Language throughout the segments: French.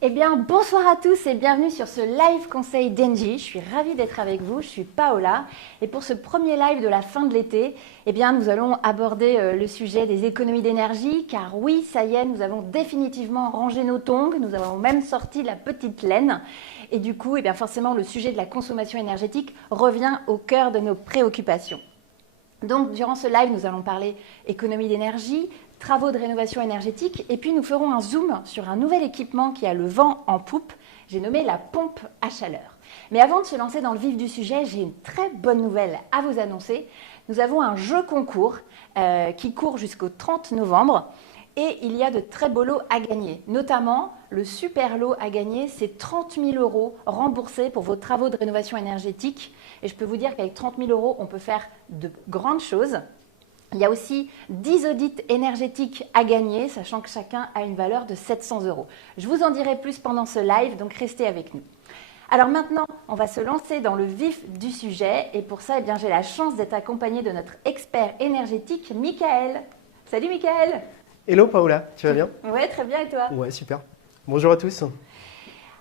Eh bien, bonsoir à tous et bienvenue sur ce live conseil d'Engie. Je suis ravie d'être avec vous, je suis Paola. Et pour ce premier live de la fin de l'été, eh bien, nous allons aborder le sujet des économies d'énergie. Car oui, ça y est, nous avons définitivement rangé nos tongs, nous avons même sorti la petite laine. Et du coup, eh bien, forcément, le sujet de la consommation énergétique revient au cœur de nos préoccupations. Donc, durant ce live, nous allons parler économie d'énergie, travaux de rénovation énergétique, et puis nous ferons un zoom sur un nouvel équipement qui a le vent en poupe. J'ai nommé la pompe à chaleur. Mais avant de se lancer dans le vif du sujet, j'ai une très bonne nouvelle à vous annoncer. Nous avons un jeu concours qui court jusqu'au 30 novembre. Et il y a de très beaux lots à gagner. Notamment, le super lot à gagner, c'est 30 000 € remboursés pour vos travaux de rénovation énergétique. Et je peux vous dire qu'avec 30 000 €, on peut faire de grandes choses. Il y a aussi 10 audits énergétiques à gagner, sachant que chacun a une valeur de 700 €. Je vous en dirai plus pendant ce live, donc restez avec nous. Alors maintenant, on va se lancer dans le vif du sujet. Et pour ça, eh bien, j'ai la chance d'être accompagnée de notre expert énergétique, Michael. Salut Michael. Hello Paola, tu vas bien? Ouais, très bien, et toi? Ouais, super. Bonjour à tous.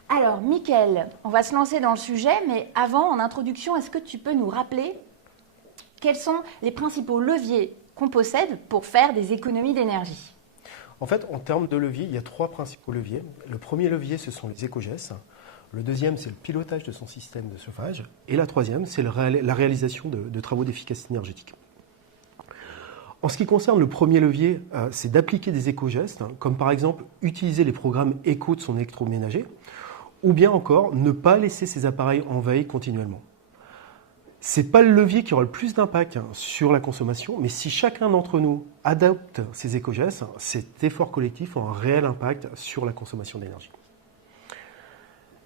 Alors, Michael, on va se lancer dans le sujet, mais avant, en introduction, est-ce que tu peux nous rappeler quels sont les principaux leviers qu'on possède pour faire des économies d'énergie? En fait, en termes de leviers, il y a trois principaux leviers. Le premier levier, ce sont les éco-gestes. Le deuxième, c'est le pilotage de son système de chauffage. Et la troisième, c'est la réalisation de travaux d'efficacité énergétique. En ce qui concerne le premier levier, c'est d'appliquer des éco-gestes, comme par exemple utiliser les programmes éco de son électroménager, ou bien encore ne pas laisser ses appareils en veille continuellement. Ce n'est pas le levier qui aura le plus d'impact sur la consommation, mais si chacun d'entre nous adopte ces éco-gestes, cet effort collectif aura un réel impact sur la consommation d'énergie.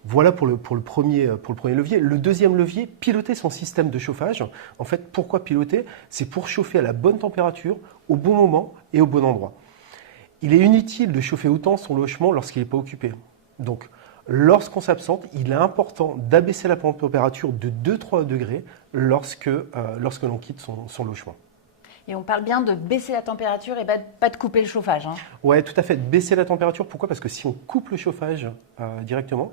Voilà pour le premier levier. Le deuxième levier, piloter son système de chauffage. En fait, pourquoi piloter? C'est pour chauffer à la bonne température, au bon moment et au bon endroit. Il est inutile de chauffer autant son logement lorsqu'il n'est pas occupé. Donc, lorsqu'on s'absente, il est important d'abaisser la température de 2-3 degrés lorsque l'on quitte son logement. Et on parle bien de baisser la température et pas de couper le chauffage. Oui, tout à fait. Baisser la température, pourquoi? Parce que si on coupe le chauffage directement,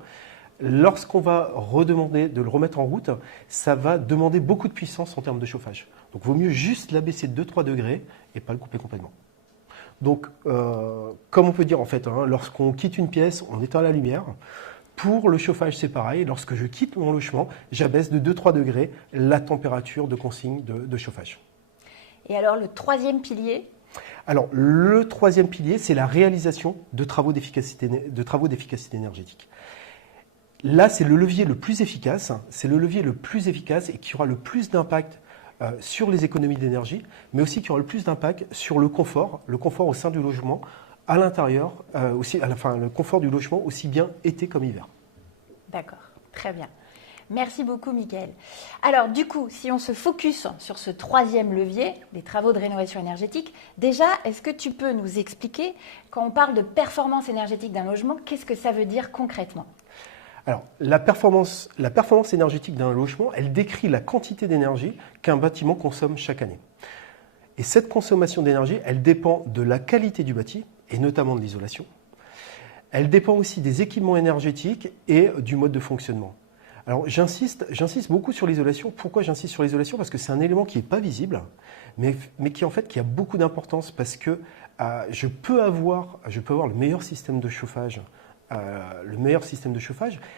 lorsqu'on va redemander de le remettre en route, ça va demander beaucoup de puissance en termes de chauffage. Donc, il vaut mieux juste l'abaisser de 2-3 degrés et pas le couper complètement. Donc, comme on peut dire en fait, lorsqu'on quitte une pièce, on éteint la lumière. Pour le chauffage, c'est pareil. Lorsque je quitte mon logement, j'abaisse de 2-3 degrés la température de consigne de chauffage. Et alors, le troisième pilier? Alors, le troisième pilier, c'est la réalisation de travaux d'efficacité énergétique. Là, c'est le levier le plus efficace. C'est le levier le plus efficace et qui aura le plus d'impact sur les économies d'énergie, mais aussi qui aura le plus d'impact sur le confort au sein du logement, à l'intérieur, le confort du logement aussi bien été comme hiver. D'accord, très bien. Merci beaucoup, Michael. Alors, du coup, si on se focus sur ce troisième levier, les travaux de rénovation énergétique, déjà, est-ce que tu peux nous expliquer, quand on parle de performance énergétique d'un logement, qu'est-ce que ça veut dire concrètement? Alors, la performance énergétique d'un logement, elle décrit la quantité d'énergie qu'un bâtiment consomme chaque année. Et cette consommation d'énergie, elle dépend de la qualité du bâti, et notamment de l'isolation. Elle dépend aussi des équipements énergétiques et du mode de fonctionnement. Alors, j'insiste beaucoup sur l'isolation. Pourquoi j'insiste sur l'isolation? Parce que c'est un élément qui n'est pas visible, mais qui a beaucoup d'importance parce que je peux avoir le meilleur système de chauffage.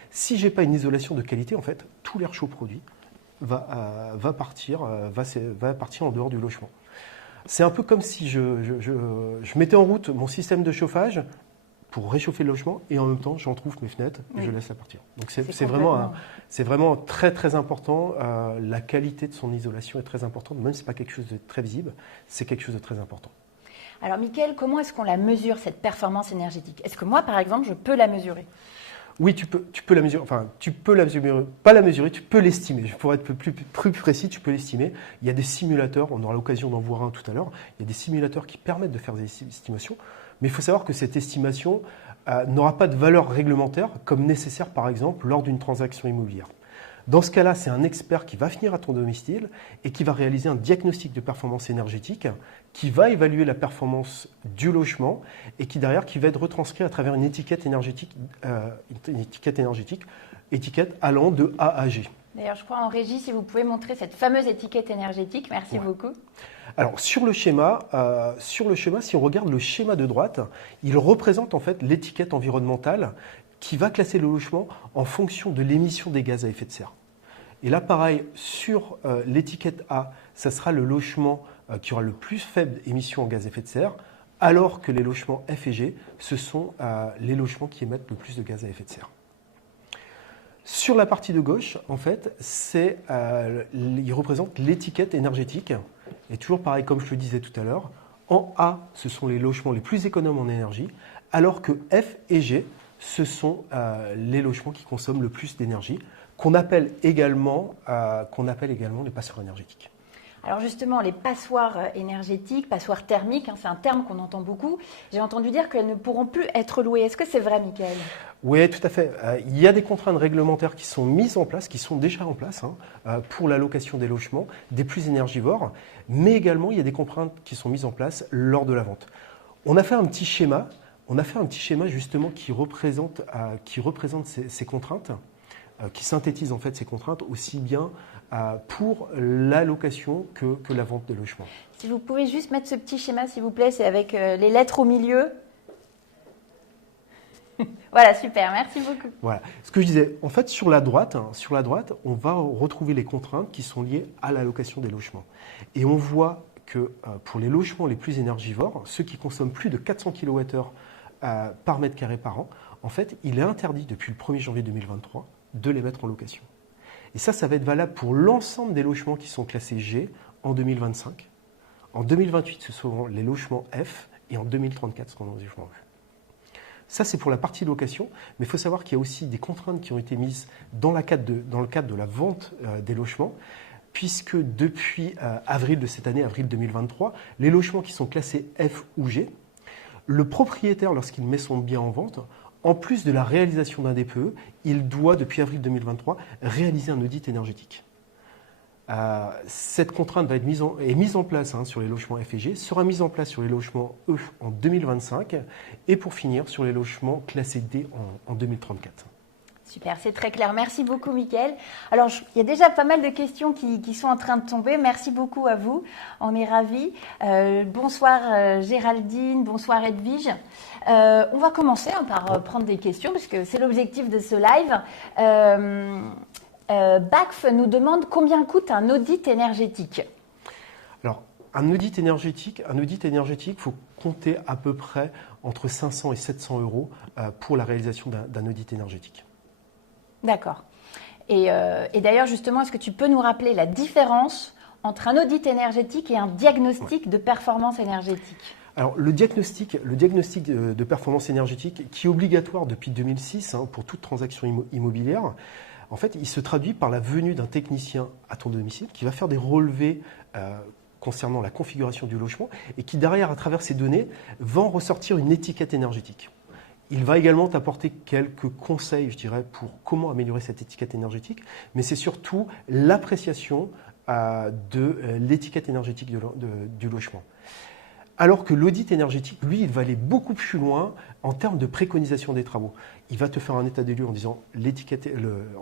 Si je n'ai pas une isolation de qualité, en fait, tout l'air chaud produit va partir en dehors du logement. C'est un peu comme si je mettais en route mon système de chauffage pour réchauffer le logement et en même temps, j'entrouvre mes fenêtres et je laisse la partir. Donc, c'est vraiment très, très important. La qualité de son isolation est très importante. Même si ce n'est pas quelque chose de très visible, c'est quelque chose de très important. Alors, Michael, comment est-ce qu'on la mesure, cette performance énergétique? Est-ce que moi, par exemple, je peux la mesurer? Oui, tu peux la mesurer. Enfin, tu peux la mesurer, pas la mesurer, tu peux l'estimer. Pour être plus précis, tu peux l'estimer. Il y a des simulateurs, on aura l'occasion d'en voir un tout à l'heure. Il y a des simulateurs qui permettent de faire des estimations. Mais il faut savoir que cette estimation n'aura pas de valeur réglementaire comme nécessaire, par exemple, lors d'une transaction immobilière. Dans ce cas-là, c'est un expert qui va venir à ton domicile et qui va réaliser un diagnostic de performance énergétique, qui va évaluer la performance du logement et qui derrière qui va être retranscrit à travers une étiquette énergétique, étiquette allant de A à G. D'ailleurs, je crois en régie, si vous pouvez montrer cette fameuse étiquette énergétique. Merci beaucoup. Alors sur le schéma, si on regarde le schéma de droite, il représente en fait l'étiquette environnementale qui va classer le logement en fonction de l'émission des gaz à effet de serre. Et là, pareil, sur l'étiquette A, ça sera le logement qui aura le plus faible émission en gaz à effet de serre, alors que les logements F et G, ce sont les logements qui émettent le plus de gaz à effet de serre. Sur la partie de gauche, en fait, il représente l'étiquette énergétique. Et toujours pareil, comme je le disais tout à l'heure, en A, ce sont les logements les plus économes en énergie, alors que F et G, ce sont les logements qui consomment le plus d'énergie, qu'on appelle également les passoires énergétiques. Alors justement, les passoires énergétiques, passoires thermiques, c'est un terme qu'on entend beaucoup. J'ai entendu dire qu'elles ne pourront plus être louées. Est-ce que c'est vrai, Mickaël ? Oui, tout à fait. Il y a des contraintes réglementaires qui sont mises en place, qui sont déjà en place pour la location des logements des plus énergivores, mais également il y a des contraintes qui sont mises en place lors de la vente. On a fait un petit schéma justement qui représente ces contraintes, qui synthétise en fait ces contraintes aussi bien pour la location que la vente des logements. Si vous pouvez juste mettre ce petit schéma, s'il vous plaît, c'est avec les lettres au milieu. Voilà, super, merci beaucoup. Voilà. Ce que je disais, en fait, sur la droite, on va retrouver les contraintes qui sont liées à la location des logements. Et on voit que pour les logements les plus énergivores, ceux qui consomment plus de 400 kWh par mètre carré par an, en fait, il est interdit depuis le 1er janvier 2023 de les mettre en location. Et ça va être valable pour l'ensemble des logements qui sont classés G en 2025. En 2028, ce seront les logements F et en 2034, ce seront les logements E. Ça, c'est pour la partie location, mais il faut savoir qu'il y a aussi des contraintes qui ont été mises dans le cadre de la vente des logements, puisque depuis avril de cette année, avril 2023, les logements qui sont classés F ou G, le propriétaire, lorsqu'il met son bien en vente, en plus de la réalisation d'un DPE, il doit, depuis avril 2023, réaliser un audit énergétique. Cette contrainte est mise en place sur les logements F et G, sera mise en place sur les logements E en 2025 et pour finir sur les logements classés D en 2034. Super, c'est très clair. Merci beaucoup, Mickaël. Alors, il y a déjà pas mal de questions qui sont en train de tomber. Merci beaucoup à vous. On est ravis. Bonsoir Géraldine, bonsoir Edwige. On va commencer par prendre des questions parce que c'est l'objectif de ce live. BACF nous demande combien coûte un audit énergétique. Alors, un audit énergétique, il faut compter à peu près entre 500 et 700 euros pour la réalisation d'un audit énergétique. D'accord. Et d'ailleurs, justement, est-ce que tu peux nous rappeler la différence entre un audit énergétique et un diagnostic de performance énergétique ? Alors, le diagnostic de performance énergétique, qui est obligatoire depuis 2006 pour toute transaction immobilière, en fait, il se traduit par la venue d'un technicien à ton domicile qui va faire des relevés concernant la configuration du logement et qui, derrière, à travers ces données, va en ressortir une étiquette énergétique. Il va également t'apporter quelques conseils, je dirais, pour comment améliorer cette étiquette énergétique, mais c'est surtout l'appréciation de l'étiquette énergétique du logement. Alors que l'audit énergétique, lui, il va aller beaucoup plus loin en termes de préconisation des travaux. Il va te faire un état des lieux en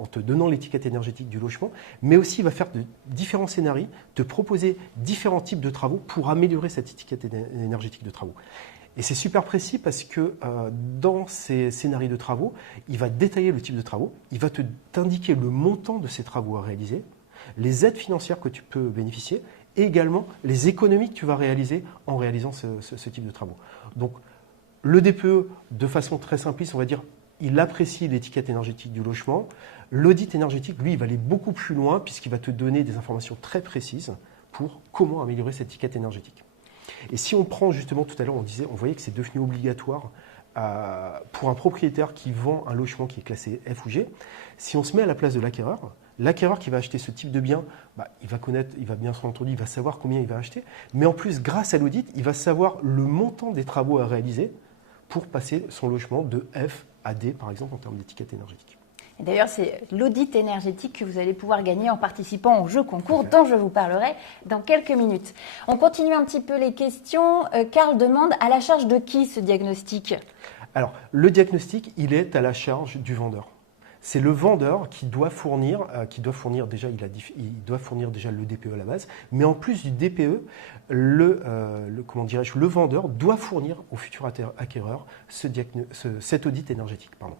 te donnant l'étiquette énergétique du logement, mais aussi il va faire de différents scénarios, te proposer différents types de travaux pour améliorer cette étiquette énergétique de travaux. Et c'est super précis parce que dans ces scénarios de travaux, il va détailler le type de travaux, il va t'indiquer le montant de ces travaux à réaliser, les aides financières que tu peux bénéficier et également les économies que tu vas réaliser en réalisant ce type de travaux. Donc le DPE, de façon très simpliste, on va dire, il apprécie l'étiquette énergétique du logement. L'audit énergétique, lui, il va aller beaucoup plus loin puisqu'il va te donner des informations très précises pour comment améliorer cette étiquette énergétique. Et si on prend justement tout à l'heure, on voyait que c'est devenu obligatoire pour un propriétaire qui vend un logement qui est classé F ou G. Si on se met à la place de l'acquéreur qui va acheter ce type de bien, il va bien entendu, il va savoir combien il va acheter. Mais en plus, grâce à l'audit, il va savoir le montant des travaux à réaliser pour passer son logement de F à D, par exemple, en termes d'étiquette énergétique. Et d'ailleurs, c'est l'audit énergétique que vous allez pouvoir gagner en participant au jeu concours dont je vous parlerai dans quelques minutes. On continue un petit peu les questions. Karl demande, à la charge de qui ce diagnostic ? Alors, le diagnostic, il est à la charge du vendeur. C'est le vendeur qui doit fournir déjà, il doit fournir déjà le DPE à la base, mais en plus du DPE, le vendeur doit fournir au futur acquéreur cet audit énergétique. Pardon.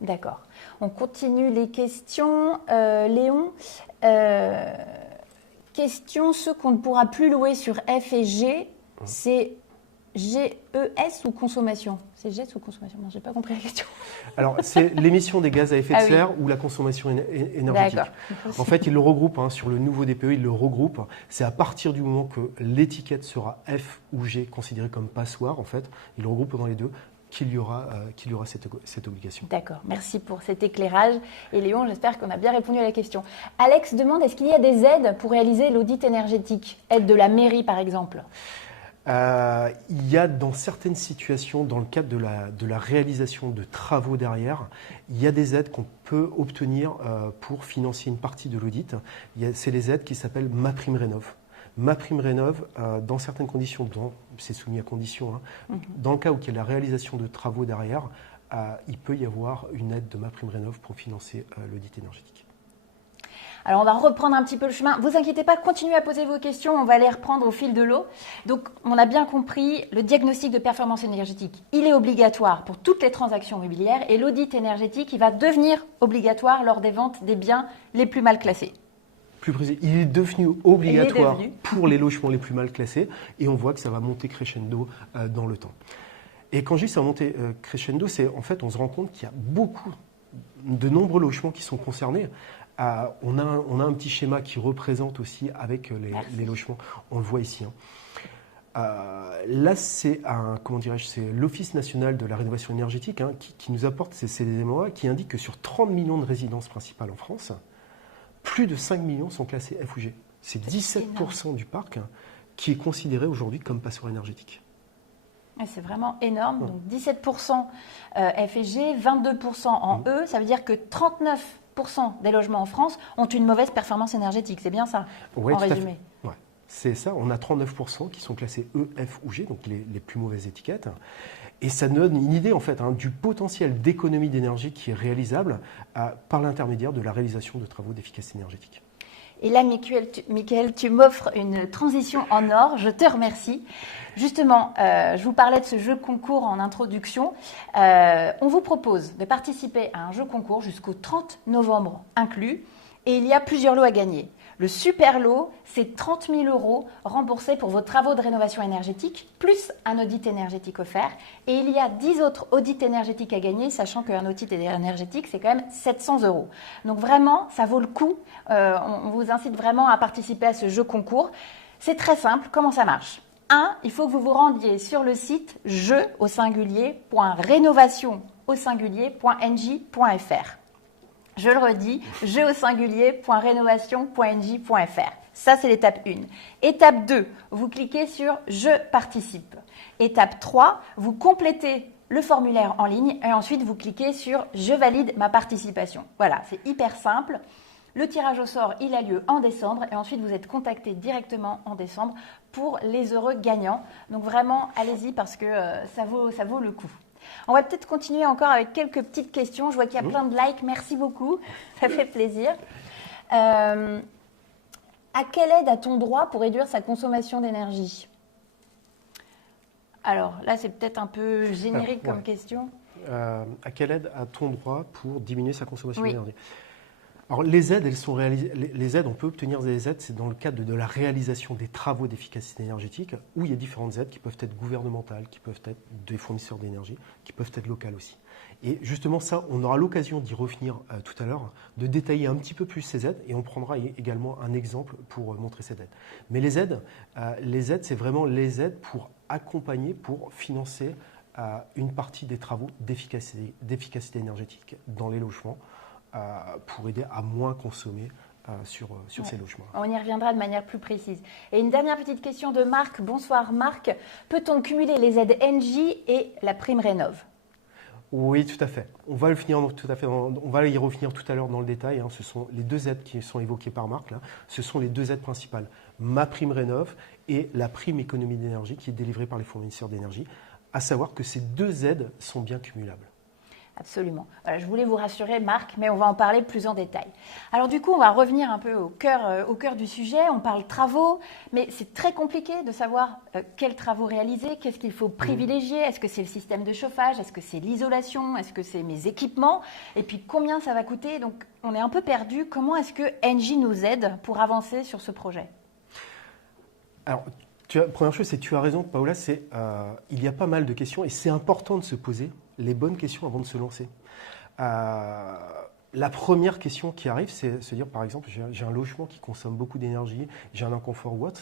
D'accord. On continue les questions. Léon, question, ceux qu'on ne pourra plus louer sur F et G, c'est GES ou consommation ? C'est GES ou consommation ? Non, je n'ai pas compris la question. Alors, c'est l'émission des gaz à effet de serre ou la consommation énergétique. D'accord. En fait, il le regroupe, sur le nouveau DPE, il le regroupe. C'est à partir du moment que l'étiquette sera F ou G, considérée comme passoire, en fait, il le regroupe dans les deux, qu'il y aura cette obligation. D'accord, merci pour cet éclairage. Et Léon, j'espère qu'on a bien répondu à la question. Alex demande, est-ce qu'il y a des aides pour réaliser l'audit énergétique ? Aide de la mairie, par exemple ? Il y a dans certaines situations, dans le cadre de la réalisation de travaux derrière, il y a des aides qu'on peut obtenir pour financer une partie de l'audit. C'est les aides qui s'appellent MaPrimeRénov'. MaPrimeRénov', dans certaines conditions, c'est soumis à condition, dans le cas où il y a la réalisation de travaux derrière, il peut y avoir une aide de MaPrimeRénov' pour financer l'audit énergétique. Alors, on va reprendre un petit peu le chemin. Vous inquiétez pas, continuez à poser vos questions. On va les reprendre au fil de l'eau. Donc, on a bien compris, le diagnostic de performance énergétique, il est obligatoire pour toutes les transactions immobilières. Et l'audit énergétique, il va devenir obligatoire lors des ventes des biens les plus mal classés. Plus précis, il est devenu obligatoire pour les logements les plus mal classés. Et on voit que ça va monter crescendo dans le temps. Et quand je dis ça va monter crescendo, c'est en fait, on se rend compte qu'il y a de nombreux logements qui sont concernés. On a un petit schéma qui représente aussi avec les logements. On le voit ici. Là, c'est l'Office national de la rénovation énergétique qui nous apporte ces éléments-là, qui indique que sur 30 millions de résidences principales en France, plus de 5 millions sont classées F ou G. C'est 17% du parc qui est considéré aujourd'hui comme passoire énergétique. C'est vraiment énorme. Donc 17% F et G, 22% en E. Ça veut dire que 39% des logements en France ont une mauvaise performance énergétique. C'est bien ça, en résumé. Ouais, c'est ça. On a 39% qui sont classés E, F ou G, donc les plus mauvaises étiquettes. Et ça donne une idée en fait du potentiel d'économie d'énergie qui est réalisable par l'intermédiaire de la réalisation de travaux d'efficacité énergétique. Et là, Mickaël, tu m'offres une transition en or. Je te remercie. Justement, je vous parlais de ce jeu concours en introduction. On vous propose de participer à un jeu concours jusqu'au 30 novembre inclus. Et il y a plusieurs lots à gagner. Le super lot, c'est 30 000 € remboursés pour vos travaux de rénovation énergétique, plus un audit énergétique offert. Et il y a 10 autres audits énergétiques à gagner, sachant qu'un audit énergétique, c'est quand même 700 €. Donc vraiment, ça vaut le coup. On vous incite vraiment à participer à ce jeu concours. C'est très simple. Comment ça marche ? 1, il faut que vous vous rendiez sur le site jeu.rénovation.ng.fr. Je le redis, jeu.rénovation.ng.fr. Ça, c'est l'étape 1. Étape 2, vous cliquez sur « Je participe ». Étape 3, vous complétez le formulaire en ligne et ensuite vous cliquez sur « Je valide ma participation ». Voilà, c'est hyper simple. Le tirage au sort, il a lieu en décembre et ensuite vous êtes contacté directement en décembre pour les heureux gagnants. Donc vraiment, allez-y parce que ça vaut le coup. On va peut-être continuer encore avec quelques petites questions. Je vois qu'il y a plein de likes. Merci beaucoup. Ça fait plaisir. À quelle aide a-t-on droit pour réduire sa consommation d'énergie ? Alors là, c'est peut-être un peu générique comme question. À quelle aide a-t-on droit pour diminuer sa consommation d'énergie ? Alors les aides, elles sont réalisées. Les aides, on peut obtenir des aides, c'est dans le cadre de la réalisation des travaux d'efficacité énergétique, où il y a différentes aides qui peuvent être gouvernementales, qui peuvent être des fournisseurs d'énergie, qui peuvent être locales aussi. Et justement ça, on aura l'occasion d'y revenir tout à l'heure, de détailler un petit peu plus ces aides, et on prendra également un exemple pour montrer ces aides. Mais les aides, c'est vraiment les aides pour accompagner, pour financer une partie des travaux d'efficacité énergétique dans les logements, pour aider à moins consommer sur ces logements. On y reviendra de manière plus précise. Et une dernière petite question de Marc. Bonsoir Marc. Peut-on cumuler les aides NJ et la prime Rénov'? Oui, tout à fait. On va y revenir tout à l'heure dans le détail. Ce sont les deux aides qui sont évoquées par Marc. Là. Ce sont les deux aides principales. Ma prime Rénov et la prime économie d'énergie qui est délivrée par les fournisseurs d'énergie. À savoir que ces deux aides sont bien cumulables. Absolument. Voilà, je voulais vous rassurer, Marc, mais on va en parler plus en détail. Alors du coup, on va revenir un peu au cœur du sujet. On parle travaux, mais c'est très compliqué de savoir quels travaux réaliser, qu'est-ce qu'il faut privilégier. Est-ce que c'est le système de chauffage? Est-ce que c'est l'isolation? Est-ce que c'est mes équipements? Et puis combien ça va coûter? Donc on est un peu perdu. Comment est-ce que Engie nous aide pour avancer sur ce projet? Alors, première chose, tu as raison, Paola, il y a pas mal de questions et c'est important de se poser les bonnes questions avant de se lancer. La première question qui arrive, c'est se dire, par exemple, j'ai un logement qui consomme beaucoup d'énergie, j'ai un inconfort ou autre.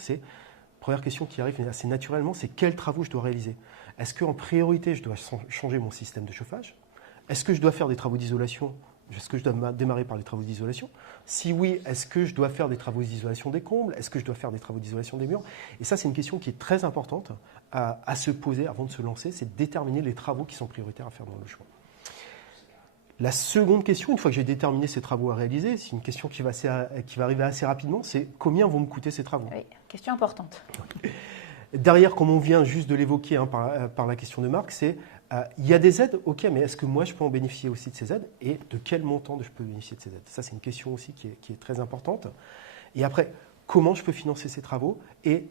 Première question qui arrive assez naturellement, c'est quels travaux je dois réaliser. Est-ce qu'en priorité, je dois changer mon système de chauffage? Est-ce que je dois faire des travaux d'isolation? Est-ce que je dois démarrer par les travaux d'isolation? Si oui, est-ce que je dois faire des travaux d'isolation des combles? Est-ce que je dois faire des travaux d'isolation des murs? Et ça, c'est une question qui est très importante à se poser avant de se lancer, c'est de déterminer les travaux qui sont prioritaires à faire dans le logement. La seconde question, une fois que j'ai déterminé ces travaux à réaliser, c'est une question qui va arriver assez rapidement, c'est combien vont me coûter ces travaux? Oui, question importante. Derrière, comme on vient juste de l'évoquer par la question de Marc, c'est il y a des aides, ok, mais est-ce que moi je peux en bénéficier aussi de ces aides et de quel montant je peux bénéficier de ces aides? Ça, c'est une question aussi qui est très importante. Et après, comment je peux financer ces travaux et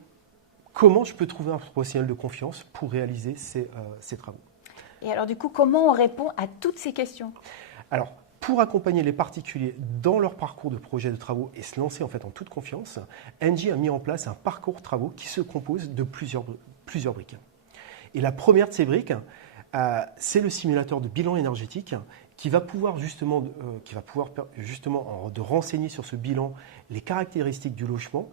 comment je peux trouver un professionnel de confiance pour réaliser ces travaux? Et alors du coup, comment on répond à toutes ces questions? Alors, pour accompagner les particuliers dans leur parcours de projet de travaux et se lancer en fait en toute confiance, Engie a mis en place un parcours travaux qui se compose de plusieurs briques. Et la première de ces briques, c'est le simulateur de bilan énergétique qui va pouvoir justement de renseigner sur ce bilan les caractéristiques du logement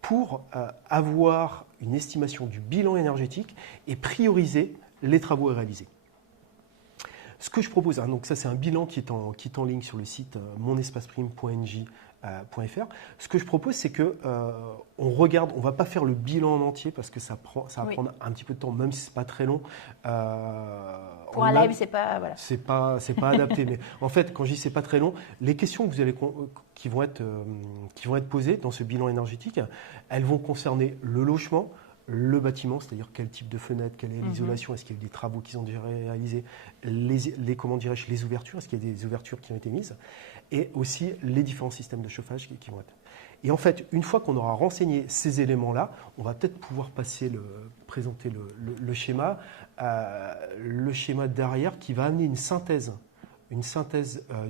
pour avoir une estimation du bilan énergétique et prioriser les travaux à réaliser. Ce que je propose, donc ça c'est un bilan qui est en ligne sur le site monespaceprime.ng.fr. Ce que je propose, c'est que on regarde, on va pas faire le bilan en entier parce que ça va prendre un petit peu de temps, même si c'est pas très long. Pour un live, c'est pas adapté. Mais en fait, quand je dis c'est pas très long, les questions qui vont être posées dans ce bilan énergétique, elles vont concerner le logement, le bâtiment, c'est-à-dire quel type de fenêtre, quelle est l'isolation, est-ce qu'il y a eu des travaux qui sont déjà réalisés, les ouvertures, est-ce qu'il y a des ouvertures qui ont été mises, et aussi les différents systèmes de chauffage qui vont être. Et en fait, une fois qu'on aura renseigné ces éléments-là, on va peut-être pouvoir présenter le schéma derrière qui va amener une synthèse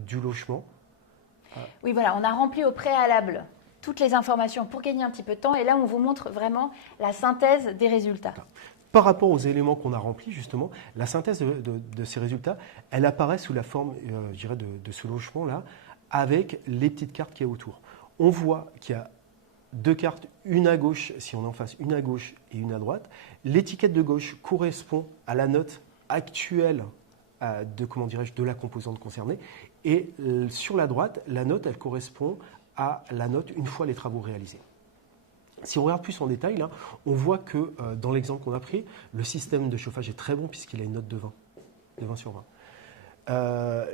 du logement. Oui, voilà, on a rempli au préalable toutes les informations pour gagner un petit peu de temps. Et là, on vous montre vraiment la synthèse des résultats. Par rapport aux éléments qu'on a remplis, justement, la synthèse de ces résultats, elle apparaît sous la forme, je dirais, de ce logement-là, avec les petites cartes qu'il y a autour. On voit qu'il y a deux cartes, une à gauche, si on est en face, une à gauche et une à droite. L'étiquette de gauche correspond à la note actuelle de la composante concernée. Et sur la droite, la note, elle correspond à la note une fois les travaux réalisés. Si on regarde plus en détail, là, on voit que dans l'exemple qu'on a pris, le système de chauffage est très bon puisqu'il a une note de 20 sur 20.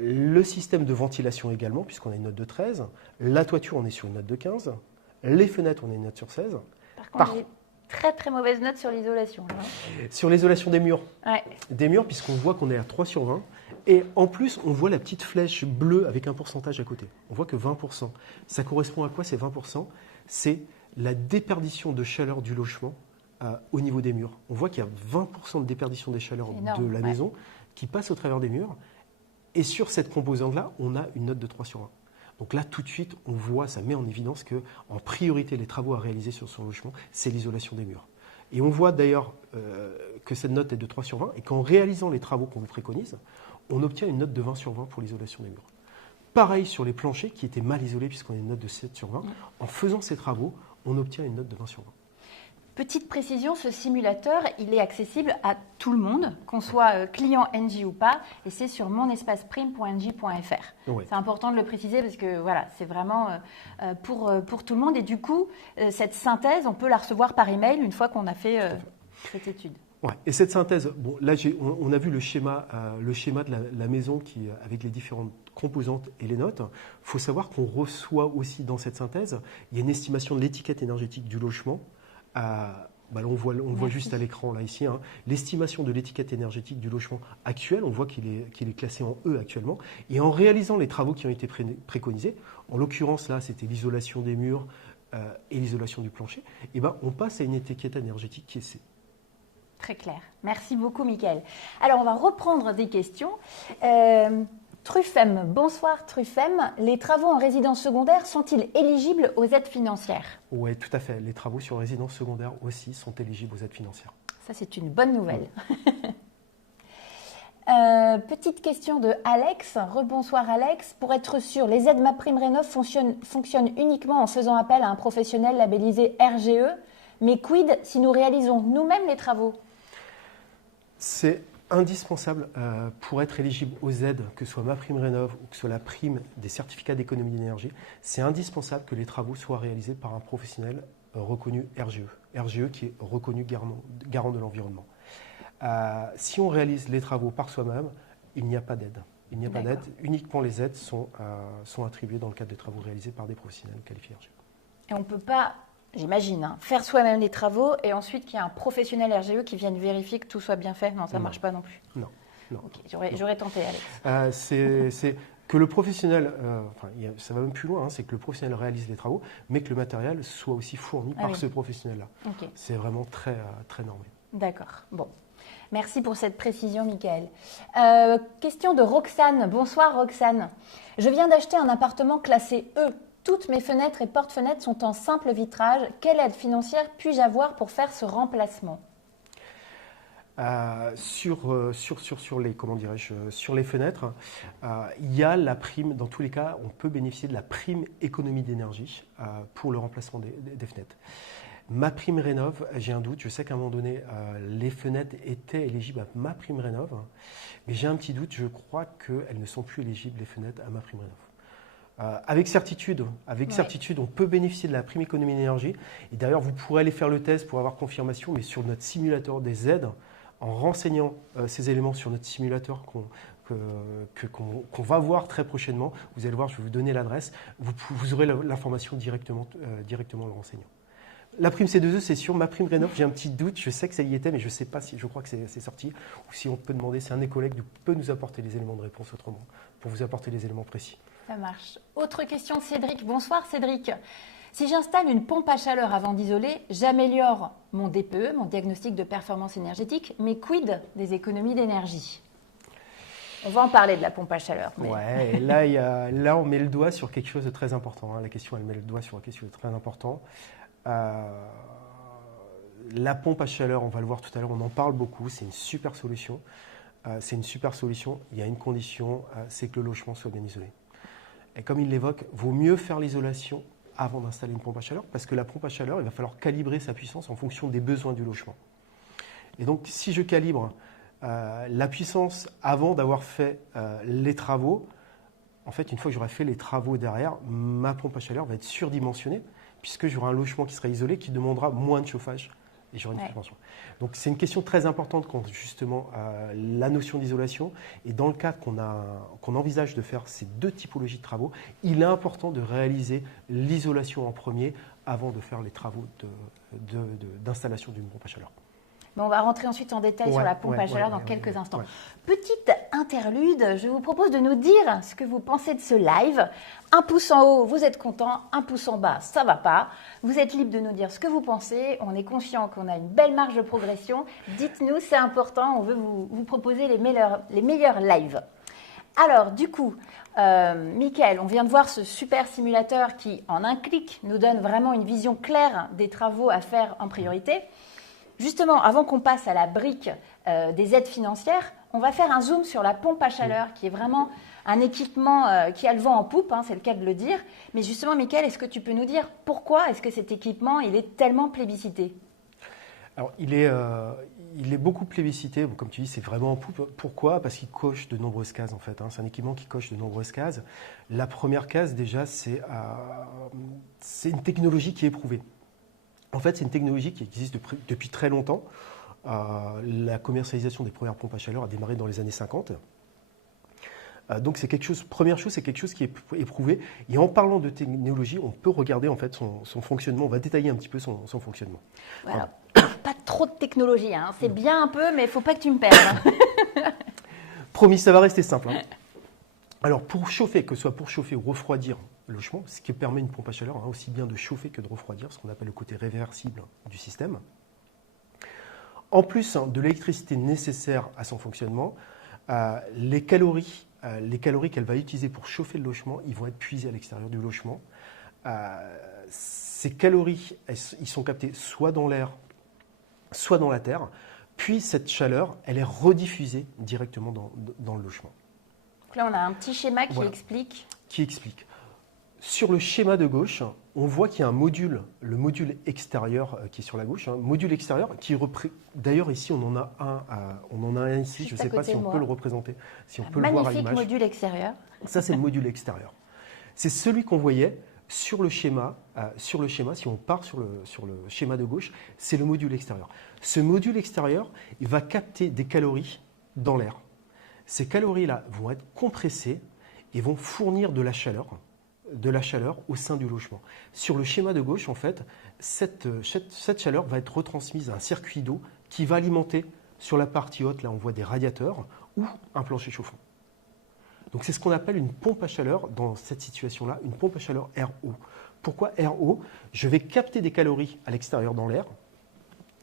Le système de ventilation également, puisqu'on a une note de 13. La toiture, on est sur une note de 15. Les fenêtres, on a une note sur 16. Par contre, j'ai très très mauvaise note sur l'isolation. Sur l'isolation des murs. Ouais. Des murs, puisqu'on voit qu'on est à 3 sur 20. Et en plus, on voit la petite flèche bleue avec un pourcentage à côté. On voit que 20%. Ça correspond à quoi ces 20%? C'est la déperdition de chaleur du logement au niveau des murs. On voit qu'il y a 20% de déperdition des chaleurs de la maison qui passe au travers des murs. Et sur cette composante-là, on a une note de 3 sur 20. Donc là, tout de suite, on voit, ça met en évidence qu'en priorité, les travaux à réaliser sur son logement, c'est l'isolation des murs. Et on voit d'ailleurs que cette note est de 3 sur 20 et qu'en réalisant les travaux qu'on vous préconise, on obtient une note de 20 sur 20 pour l'isolation des murs. Pareil sur les planchers qui étaient mal isolés puisqu'on a une note de 7 sur 20. En faisant ces travaux, on obtient une note de 20 sur 20. Petite précision, ce simulateur, il est accessible à tout le monde, qu'on soit client Engie ou pas, et c'est sur monespaceprime.ng.fr. Oui. C'est important de le préciser parce que voilà, c'est vraiment pour tout le monde. Et du coup, cette synthèse, on peut la recevoir par email une fois qu'on a fait cette étude. Ouais. Et cette synthèse, bon, là on a vu le schéma de la maison avec les différentes composantes et les notes. Il faut savoir qu'on reçoit aussi dans cette synthèse, il y a une estimation de l'étiquette énergétique du logement. On le voit juste à l'écran là ici. Hein. L'estimation de l'étiquette énergétique du logement actuel, on voit qu'il est classé en E actuellement. Et en réalisant les travaux qui ont été préconisés, en l'occurrence là c'était l'isolation des murs et l'isolation du plancher, et on passe à une étiquette énergétique qui est C. Très clair. Merci beaucoup, Mickaël. Alors, on va reprendre des questions. Truffem, bonsoir Truffem. Les travaux en résidence secondaire sont-ils éligibles aux aides financières? Oui, tout à fait. Les travaux sur résidence secondaire aussi sont éligibles aux aides financières. Ça, c'est une bonne nouvelle. Petite question de Alex. Rebonsoir Alex. Pour être sûr, les aides MaPrimeRénov' fonctionnent uniquement en faisant appel à un professionnel labellisé RGE. Mais quid si nous réalisons nous-mêmes les travaux? C'est indispensable pour être éligible aux aides, que ce soit MaPrimeRénov' ou que ce soit la prime des certificats d'économie d'énergie. C'est indispensable que les travaux soient réalisés par un professionnel reconnu RGE. RGE qui est reconnu garant de l'environnement. Si on réalise les travaux par soi-même, il n'y a pas d'aide. Il n'y a pas d'aide. Uniquement les aides sont attribuées dans le cadre des travaux réalisés par des professionnels qualifiés RGE. Et on ne peut pas, j'imagine, faire soi-même les travaux et ensuite qu'il y ait un professionnel RGE qui vienne vérifier que tout soit bien fait. Non, ça ne marche pas non plus. Non. Okay, j'aurais tenté, Alex. C'est que le professionnel, ça va même plus loin, hein, c'est que le professionnel réalise les travaux, mais que le matériel soit aussi fourni par ce professionnel-là. Okay. C'est vraiment très, très normé. D'accord. Bon. Merci pour cette précision, Mickaël. Question de Roxane. Bonsoir, Roxane. Je viens d'acheter un appartement classé E. Toutes mes fenêtres et porte-fenêtres sont en simple vitrage. Quelle aide financière puis-je avoir pour faire ce remplacement? Sur les fenêtres, il y a la prime. Dans tous les cas, on peut bénéficier de la prime économie d'énergie pour le remplacement des fenêtres. MaPrimeRénov', j'ai un doute. Je sais qu'à un moment donné, les fenêtres étaient éligibles à MaPrimeRénov', mais j'ai un petit doute. Je crois qu'elles ne sont plus éligibles, les fenêtres, à MaPrimeRénov'. Avec certitude, on peut bénéficier de la prime économie d'énergie. Et d'ailleurs, vous pourrez aller faire le test pour avoir confirmation, mais sur notre simulateur des aides, en renseignant ces éléments sur notre simulateur qu'on va voir très prochainement, vous allez voir, je vais vous donner l'adresse, vous aurez l'information directement en le renseignant. La prime C2E, c'est sur MaPrimeRénov', j'ai un petit doute, je sais que ça y était, mais je ne sais pas si, je crois que c'est sorti, ou si on peut demander, c'est un des collègues qui peut nous apporter les éléments de réponse autrement, pour vous apporter les éléments précis. Ça marche. Autre question de Cédric. Bonsoir Cédric. Si j'installe une pompe à chaleur avant d'isoler, j'améliore mon DPE, mon diagnostic de performance énergétique, mais quid des économies d'énergie? On va en parler de la pompe à chaleur. Mais... Ouais, et là, on met le doigt sur quelque chose de très important. Hein. La question, elle met le doigt sur quelque chose de très important. La pompe à chaleur, on va le voir tout à l'heure, on en parle beaucoup, c'est une super solution. Il y a une condition, c'est que le logement soit bien isolé. Et comme il l'évoque, vaut mieux faire l'isolation avant d'installer une pompe à chaleur, parce que la pompe à chaleur, il va falloir calibrer sa puissance en fonction des besoins du logement. Et donc, si je calibre la puissance avant d'avoir fait les travaux, en fait, une fois que j'aurai fait les travaux derrière, ma pompe à chaleur va être surdimensionnée, puisque j'aurai un logement qui sera isolé, qui demandera moins de chauffage. Et j'aurai une prévention. Donc c'est une question très importante quand justement la notion d'isolation. Et dans le cadre qu'on envisage de faire ces deux typologies de travaux, il est important de réaliser l'isolation en premier avant de faire les travaux d'installation d'une pompe à chaleur. Mais on va rentrer ensuite en détail sur la pompe à chaleur dans quelques instants. Petite interlude, je vous propose de nous dire ce que vous pensez de ce live. Un pouce en haut, vous êtes content. Un pouce en bas, ça va pas. Vous êtes libre de nous dire ce que vous pensez. On est conscient qu'on a une belle marge de progression. Dites-nous, c'est important. On veut vous proposer les meilleurs lives. Alors, du coup, Mickaël, on vient de voir ce super simulateur qui, en un clic, nous donne vraiment une vision claire des travaux à faire en priorité. Justement, avant qu'on passe à la brique des aides financières, on va faire un zoom sur la pompe à chaleur, qui est vraiment un équipement qui a le vent en poupe, hein, c'est le cas de le dire. Mais justement, Mickaël, est-ce que tu peux nous dire pourquoi est-ce que cet équipement il est tellement plébiscité? Alors, il est beaucoup plébiscité. Bon, comme tu dis, c'est vraiment en poupe. Pourquoi? Parce qu'il coche de nombreuses cases, en fait. Hein. C'est un équipement qui coche de nombreuses cases. La première case, déjà, c'est une technologie qui est éprouvée. En fait, c'est une technologie qui existe depuis très longtemps. La commercialisation des premières pompes à chaleur a démarré dans les années 50. Donc c'est quelque chose, première chose, c'est quelque chose qui est éprouvé. Et en parlant de technologie, on peut regarder en fait son fonctionnement. On va détailler un petit peu son fonctionnement. Voilà. Pas trop de technologie, hein. C'est bien un peu, mais il ne faut pas que tu me perdes. Promis, ça va rester simple. Hein. Alors pour chauffer, que ce soit pour chauffer ou refroidir le logement, ce qui permet une pompe à chaleur, hein, aussi bien de chauffer que de refroidir, ce qu'on appelle le côté réversible du système. En plus de l'électricité nécessaire à son fonctionnement, les calories qu'elle va utiliser pour chauffer le logement, ils vont être puisés à l'extérieur du logement. Ces calories, ils sont captés soit dans l'air, soit dans la terre. Puis cette chaleur, elle est rediffusée directement dans le logement. Donc là, on a un petit schéma qui explique. Sur le schéma de gauche, on voit qu'il y a un module, le module extérieur qui est sur la gauche, module extérieur qui d'ailleurs ici on en a un ici, je ne sais pas si on peut le représenter, si on peut le voir à l'image. Magnifique module extérieur. Ça c'est le module extérieur. C'est celui qu'on voyait sur le schéma, si on part sur le schéma de gauche, c'est le module extérieur. Ce module extérieur, il va capter des calories dans l'air. Ces calories-là vont être compressées et vont fournir de la chaleur au sein du logement. Sur le schéma de gauche, en fait, cette chaleur va être retransmise à un circuit d'eau qui va alimenter sur la partie haute, là on voit des radiateurs ou un plancher chauffant. Donc c'est ce qu'on appelle une pompe à chaleur dans cette situation-là, une pompe à chaleur RO. Pourquoi RO? Je vais capter des calories à l'extérieur dans l'air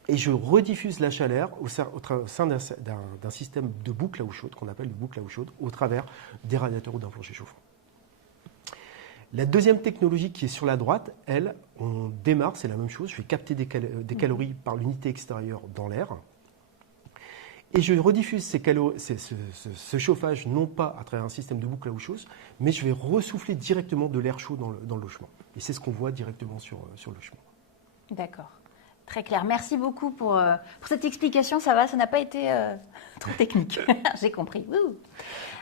et je rediffuse la chaleur au sein d'un système de boucle à eau chaude, qu'on appelle de boucle à eau chaude, au travers des radiateurs ou d'un plancher chauffant. La deuxième technologie qui est sur la droite, elle, on démarre, c'est la même chose. Je vais capter des calories par l'unité extérieure dans l'air. Et je rediffuse ce chauffage non pas à travers un système de boucle à eau chaude, mais je vais ressouffler directement de l'air chaud dans le logement. Et c'est ce qu'on voit directement sur le logement. D'accord. Très clair. Merci beaucoup pour cette explication. Ça va, ça n'a pas été trop technique. J'ai compris. Ouh.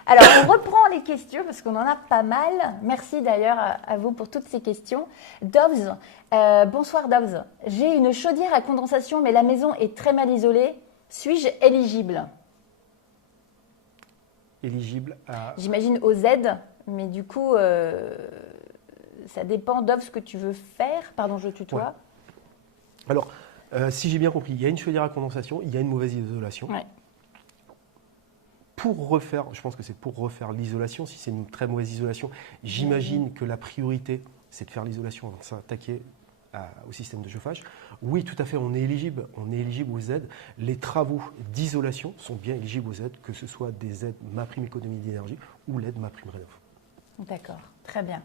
Alors, on reprend les questions parce qu'on en a pas mal. Merci d'ailleurs à vous pour toutes ces questions. Doves, bonsoir Doves. J'ai une chaudière à condensation, mais la maison est très mal isolée. Suis-je éligible? Éligible à... J'imagine au Z, mais du coup, ça dépend Doves ce que tu veux faire. Pardon, je tutoie. Ouais. Alors, si j'ai bien compris, il y a une chaudière à condensation, il y a une mauvaise isolation. Ouais. Pour refaire, je pense que c'est pour refaire l'isolation, si c'est une très mauvaise isolation, j'imagine que la priorité, c'est de faire l'isolation avant de s'attaquer au système de chauffage. Oui, tout à fait, on est éligible aux aides. Les travaux d'isolation sont bien éligibles aux aides, que ce soit des aides MaPrimeÉconomie d'énergie ou l'aide MaPrimeRénov'. D'accord, très bien.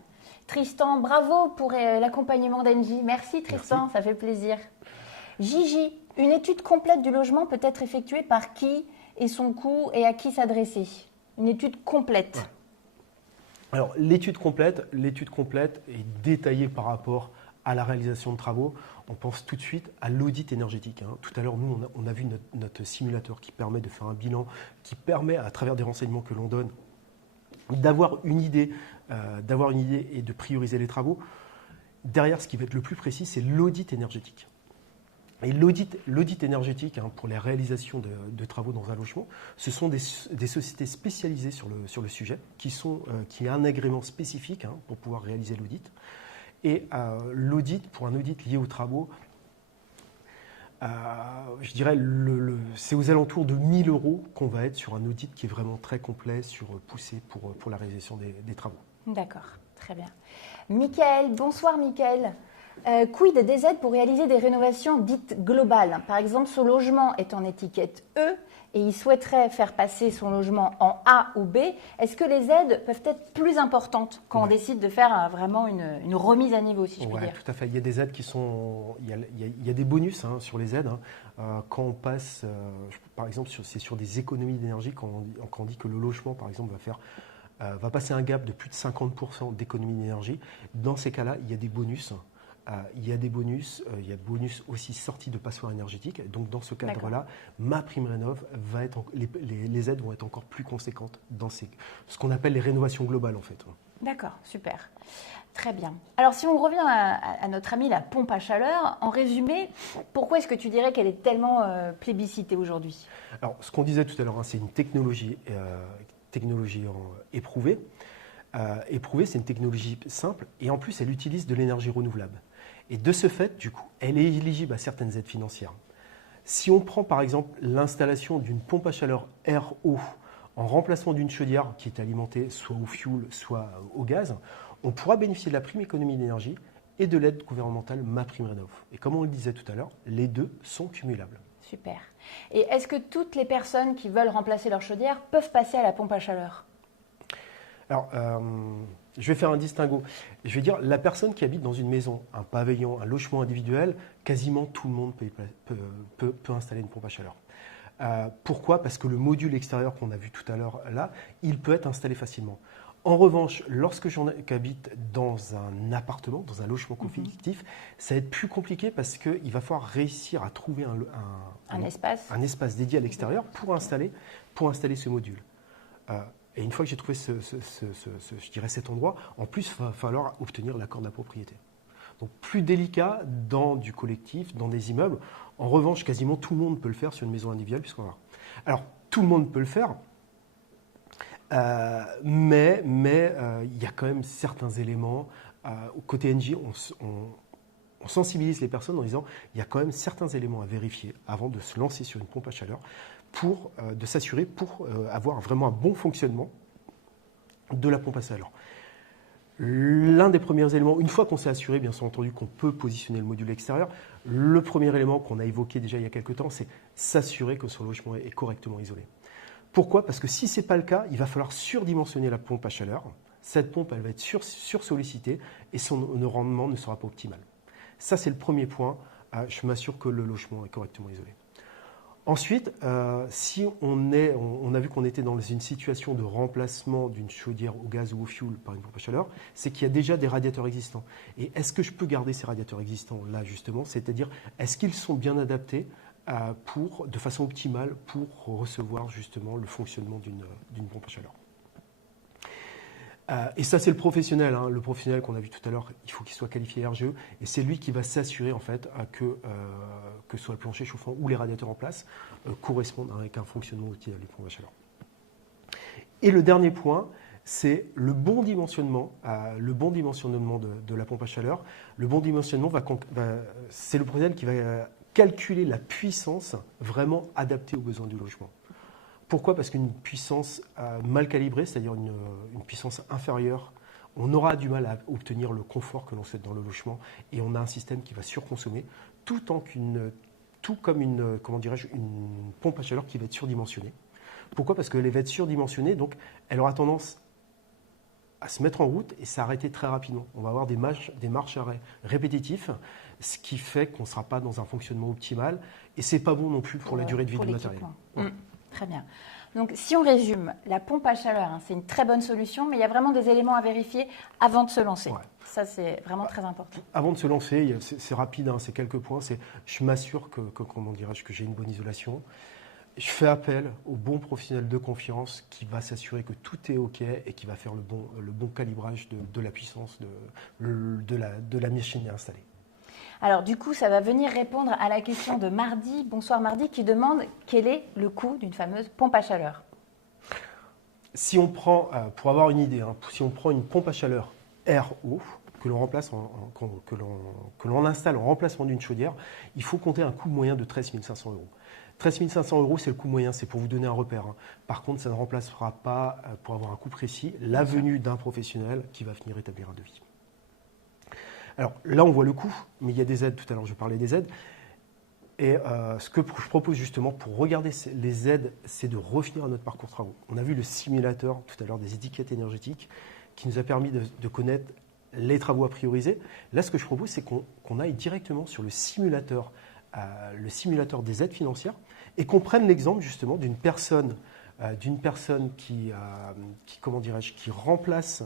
Tristan, bravo pour l'accompagnement d'Engie. Merci Tristan, Merci. Ça fait plaisir. Gigi, une étude complète du logement peut être effectuée par qui et son coût et à qui s'adresser? Une étude complète. Ouais. Alors l'étude complète est détaillée par rapport à la réalisation de travaux. On pense tout de suite à l'audit énergétique. Hein. Tout à l'heure, nous, on a vu notre simulateur qui permet de faire un bilan, qui permet, à travers des renseignements que l'on donne, d'avoir une idée et de prioriser les travaux. Derrière, ce qui va être le plus précis, c'est l'audit énergétique. Et l'audit énergétique, hein, pour les réalisations de travaux dans un logement, ce sont des sociétés spécialisées sur le sujet, qui a un agrément spécifique, hein, pour pouvoir réaliser l'audit. Et l'audit, pour un audit lié aux travaux, je dirais, c'est aux alentours de 1 000 € qu'on va être sur un audit qui est vraiment très complet, poussé pour la réalisation des travaux. D'accord, très bien. Michael, bonsoir Michael. Quid des aides pour réaliser des rénovations dites globales? Par exemple, son logement est en étiquette E et il souhaiterait faire passer son logement en A ou B. Est-ce que les aides peuvent être plus importantes quand on décide de faire vraiment une remise à niveau, si je puis dire? Tout à fait. Il y a des aides qui sont... Il y a des bonus, hein, sur les aides. Hein. Quand on passe, par exemple, c'est sur des économies d'énergie, quand on dit que le logement, par exemple, va passer un gap de plus de 50% d'économie d'énergie. Dans ces cas-là, il y a des bonus il y a des bonus, il y a bonus aussi sortis de passoires énergétiques. Donc dans ce cadre-là, MaPrimeRénov' va être les aides vont être encore plus conséquentes dans ce qu'on appelle les rénovations globales en fait. D'accord, super. Très bien. Alors si on revient à notre amie la pompe à chaleur, en résumé, pourquoi est-ce que tu dirais qu'elle est tellement plébiscitée aujourd'hui? Alors ce qu'on disait tout à l'heure, c'est une technologie éprouvée. Éprouvée, c'est une technologie simple et en plus elle utilise de l'énergie renouvelable. Et de ce fait, du coup, elle est éligible à certaines aides financières. Si on prend par exemple l'installation d'une pompe à chaleur RO en remplacement d'une chaudière qui est alimentée soit au fioul, soit au gaz, on pourra bénéficier de la prime économie d'énergie et de l'aide gouvernementale MaPrimeRénov'. Et comme on le disait tout à l'heure, les deux sont cumulables. Super. Et est-ce que toutes les personnes qui veulent remplacer leur chaudière peuvent passer à la pompe à chaleur? Alors, je vais faire un distinguo. Je vais dire, la personne qui habite dans une maison, un pavillon, un logement individuel, quasiment tout le monde peut installer une pompe à chaleur. Pourquoi? Parce que le module extérieur qu'on a vu tout à l'heure là, il peut être installé facilement. En revanche, lorsque j'habite dans un appartement, dans un logement collectif, ça va être plus compliqué parce qu'il va falloir réussir à trouver un espace dédié à l'extérieur pour installer ce module. Et une fois que j'ai trouvé je dirais cet endroit, en plus, il va falloir obtenir l'accord de la propriété. Donc plus délicat dans du collectif, dans des immeubles. En revanche, quasiment tout le monde peut le faire sur une maison individuelle. Alors, tout le monde peut le faire, mais il y a quand même certains éléments. Au côté NJ, on sensibilise les personnes en disant il y a quand même certains éléments à vérifier avant de se lancer sur une pompe à chaleur de s'assurer pour avoir vraiment un bon fonctionnement de la pompe à chaleur. L'un des premiers éléments, une fois qu'on s'est assuré, bien entendu, qu'on peut positionner le module extérieur, le premier élément qu'on a évoqué déjà il y a quelques temps, c'est s'assurer que son logement est correctement isolé. Pourquoi? Parce que si ce n'est pas le cas, il va falloir surdimensionner la pompe à chaleur. Cette pompe, elle va être sursollicitée et son rendement ne sera pas optimal. Ça, c'est le premier point. Je m'assure que le logement est correctement isolé. Ensuite, si on a vu qu'on était dans une situation de remplacement d'une chaudière au gaz ou au fioul par une pompe à chaleur, c'est qu'il y a déjà des radiateurs existants. Et est-ce que je peux garder ces radiateurs existants là justement? C'est-à-dire, est-ce qu'ils sont bien adaptés de façon optimale pour recevoir justement le fonctionnement d'une pompe à chaleur? Et ça, c'est le professionnel. Le professionnel qu'on a vu tout à l'heure, il faut qu'il soit qualifié RGE. Et c'est lui qui va s'assurer en fait que soit le plancher chauffant ou les radiateurs en place correspondent avec un fonctionnement optimal des pompes à chaleur. Et le dernier point, c'est le bon dimensionnement de la pompe à chaleur. Le bon dimensionnement, c'est le professionnel qui va calculer la puissance vraiment adaptée aux besoins du logement. Pourquoi? Parce qu'une puissance mal calibrée, c'est-à-dire une puissance inférieure, on aura du mal à obtenir le confort que l'on souhaite dans le logement et on a un système qui va surconsommer, tout comme une pompe à chaleur qui va être surdimensionnée. Pourquoi? Parce qu'elle va être surdimensionnée, donc elle aura tendance à se mettre en route et s'arrêter très rapidement. On va avoir des marches arrêts répétitifs, ce qui fait qu'on ne sera pas dans un fonctionnement optimal et ce n'est pas bon non plus pour la durée de vie du matériel. Ouais. Très bien. Donc, si on résume, la pompe à chaleur, c'est une très bonne solution, mais il y a vraiment des éléments à vérifier avant de se lancer. Ouais. Ça, c'est vraiment très important. Avant de se lancer, c'est rapide, c'est quelques points. Je m'assure que j'ai une bonne isolation. Je fais appel au bon professionnel de confiance qui va s'assurer que tout est OK et qui va faire le bon calibrage de la puissance de la machine installée. Alors du coup, ça va venir répondre à la question de Mardi, bonsoir Mardi, qui demande quel est le coût d'une fameuse pompe à chaleur. Si on prend, pour avoir une idée, si on prend une pompe à chaleur RO que l'on que l'on installe en remplacement d'une chaudière, il faut compter un coût moyen de 13 500 €. 13 500 €, c'est le coût moyen, c'est pour vous donner un repère. Par contre, ça ne remplacera pas, pour avoir un coût précis, la venue d'un professionnel qui va venir établir un devis. Alors là, on voit le coût, mais il y a des aides. Tout à l'heure, je parlais des aides. Et ce que je propose justement pour regarder les aides, c'est de revenir à notre parcours travaux. On a vu le simulateur tout à l'heure des étiquettes énergétiques qui nous a permis de connaître les travaux à prioriser. Là, ce que je propose, c'est qu'on aille directement sur le simulateur des aides financières et qu'on prenne l'exemple justement d'une personne qui remplace